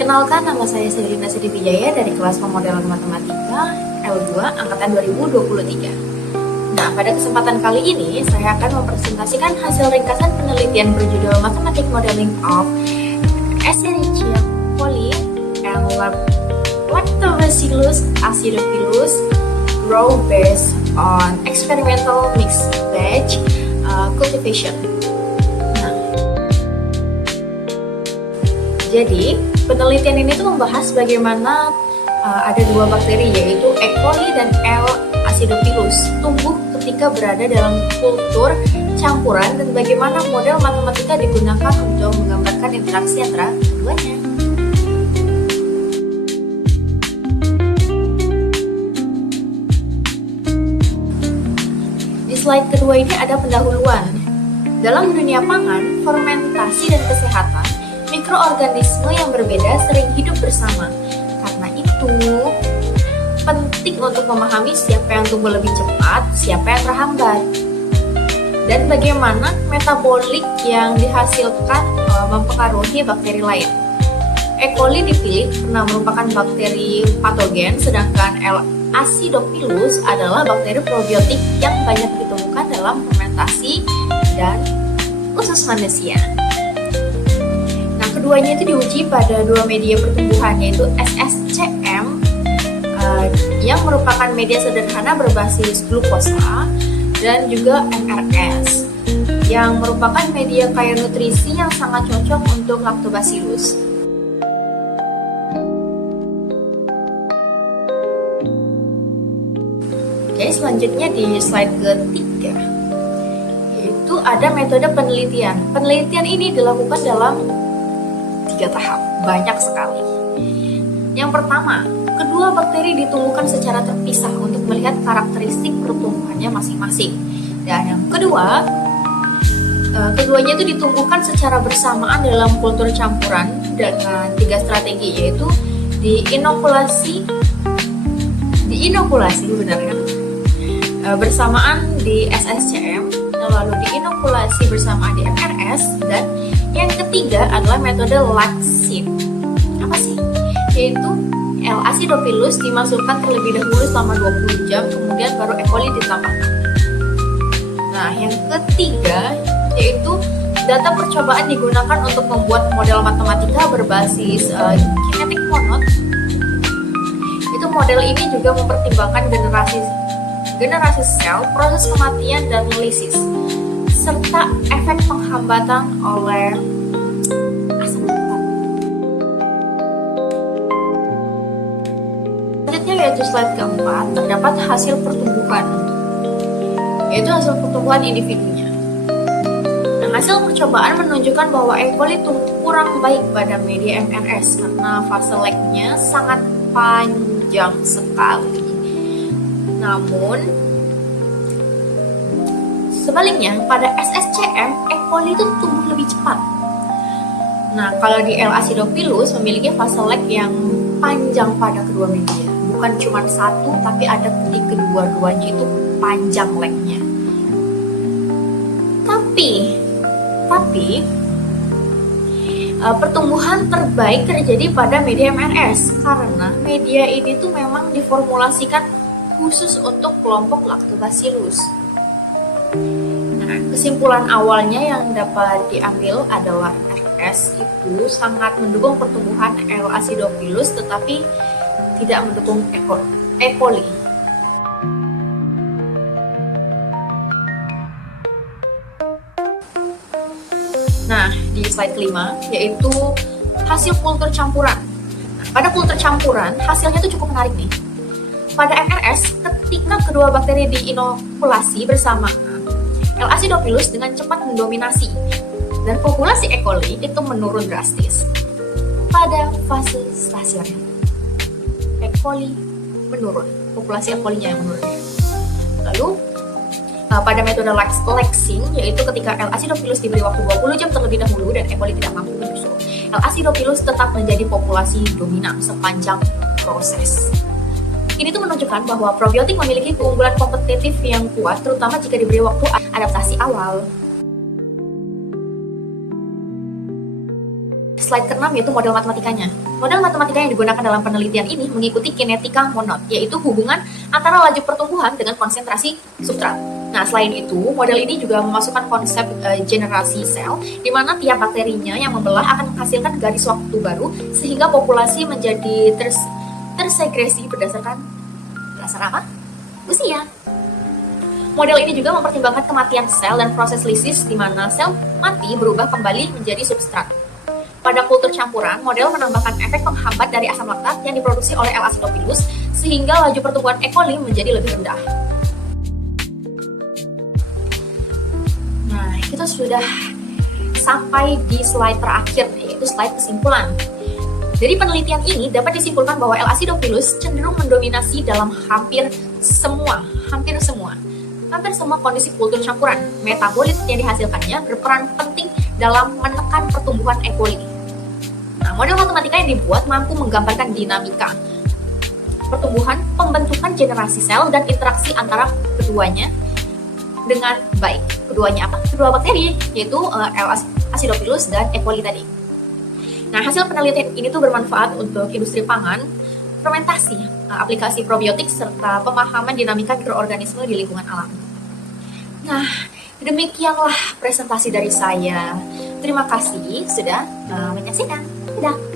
Kenalkan, nama saya Selina Sidiwijaya dari kelas Pemodelan Matematika L2 Angkatan 2023. Nah, pada kesempatan kali ini saya akan mempresentasikan hasil ringkasan penelitian berjudul Mathematic Modeling of Escherichia coli and Lactobacillus acidophilus grow based on experimental mixed batch cultivation. Nah, jadi penelitian ini tuh membahas bagaimana ada dua bakteri, yaitu E. coli dan L. acidophilus tumbuh ketika berada dalam kultur campuran dan bagaimana model matematika digunakan untuk menggambarkan interaksi antara keduanya. Di slide kedua ini ada pendahuluan. Dalam dunia pangan, fermentasi dan kesehatan, mikroorganisme yang berbeda sering hidup bersama. Karena itu, penting untuk memahami siapa yang tumbuh lebih cepat, siapa yang terhambat, dan bagaimana metabolik yang dihasilkan mempengaruhi bakteri lain. E. coli dipilih karena merupakan bakteri patogen, sedangkan L. acidophilus adalah bakteri probiotik yang banyak ditemukan dalam fermentasi dan usus manusia. Keduanya itu diuji pada dua media pertumbuhan, yaitu SSCM yang merupakan media sederhana berbasis glukosa, dan juga MRS yang merupakan media kaya nutrisi yang sangat cocok untuk Lactobacillus. Oke, selanjutnya di slide ketiga, yaitu ada metode penelitian. Penelitian ini dilakukan dalam 3 tahap, banyak sekali. Yang pertama, kedua bakteri ditumbuhkan secara terpisah untuk melihat karakteristik pertumbuhannya masing-masing. Dan yang kedua, keduanya itu ditumbuhkan secara bersamaan dalam kultur campuran dengan 3 strategi, yaitu diinokulasi benar kan? Bersamaan di SSCM, lalu diinokulasi bersamaan di MRS, dan yang ketiga adalah metode LACSID. Apa sih? Yaitu L. acidophilus dimasukkan terlebih dahulu selama 20 jam, kemudian baru E. coli ditambahkan. Nah, yang ketiga yaitu data percobaan digunakan untuk membuat model matematika berbasis kinetic monod. Itu model ini juga mempertimbangkan generasi sel, proses kematian dan lisis, serta efek penghambatan oleh asam lemak. Selanjutnya yaitu slide keempat, terdapat hasil pertumbuhan, yaitu hasil pertumbuhan individunya. Nah, hasil percobaan menunjukkan bahwa E. coli tumbuh kurang baik pada media MRS karena fase lag-nya sangat panjang sekali. Namun, sebaliknya, pada SSCM, E. coli itu tumbuh lebih cepat. Nah, kalau di L. acidophilus memiliki fase lag yang panjang pada kedua media. Bukan cuma satu, tapi ada di kedua-duanya itu panjang lag-nya. Tapi pertumbuhan terbaik terjadi pada media MRS karena media ini tuh memang diformulasikan khusus untuk kelompok Lactobacillus. Nah, kesimpulan awalnya yang dapat diambil adalah MRS itu sangat mendukung pertumbuhan L. acidophilus tetapi tidak mendukung E. coli. Nah, di slide kelima yaitu hasil kultur campuran. Nah, pada kultur campuran hasilnya tuh cukup menarik nih. Pada MRS, ketika kedua bakteri diinokulasi bersama, L. acidophilus dengan cepat mendominasi dan populasi E. coli itu menurun drastis. Pada fase stasioner, E. coli menurun, populasi E. coli-nya yang menurun. Lalu, pada metode LACSID, yaitu ketika L. acidophilus diberi waktu 20 jam terlebih dahulu dan E. coli tidak mampu menyusul, L. acidophilus tetap menjadi populasi dominan sepanjang proses. Ini tuh menunjukkan bahwa probiotik memiliki keunggulan kompetitif yang kuat, terutama jika diberi waktu adaptasi awal. slide ke-6 yaitu model matematikanya. Model matematika yang digunakan dalam penelitian ini mengikuti kinetika monod, yaitu hubungan antara laju pertumbuhan dengan konsentrasi substrat. Nah, selain itu, model ini juga memasukkan konsep generasi sel, di mana tiap bakterinya yang membelah akan menghasilkan garis waktu baru, sehingga populasi menjadi tersegresi berdasarkan apa? Usia. Model ini juga mempertimbangkan kematian sel dan proses lisis, di mana sel mati berubah kembali menjadi substrat. Pada kultur campuran, model menambahkan efek penghambat dari asam laktat yang diproduksi oleh L. acidophilus, sehingga laju pertumbuhan E. coli menjadi lebih rendah. Nah, kita sudah sampai di slide terakhir, yaitu slide kesimpulan. Dari penelitian ini dapat disimpulkan bahwa L. acidophilus cenderung mendominasi dalam hampir semua kondisi kultur campuran. Metabolit yang dihasilkannya berperan penting dalam menekan pertumbuhan E. coli. Nah, model matematika yang dibuat mampu menggambarkan dinamika pertumbuhan, pembentukan generasi sel, dan interaksi antara keduanya dengan baik. Keduanya apa? Kedua bakteri, yaitu L. acidophilus dan E. coli tadi. Nah, hasil penelitian ini tuh bermanfaat untuk industri pangan, fermentasi, aplikasi probiotik, serta pemahaman dinamika mikroorganisme di lingkungan alam. Nah, demikianlah presentasi dari saya. Terima kasih sudah menyaksikan. Dadah.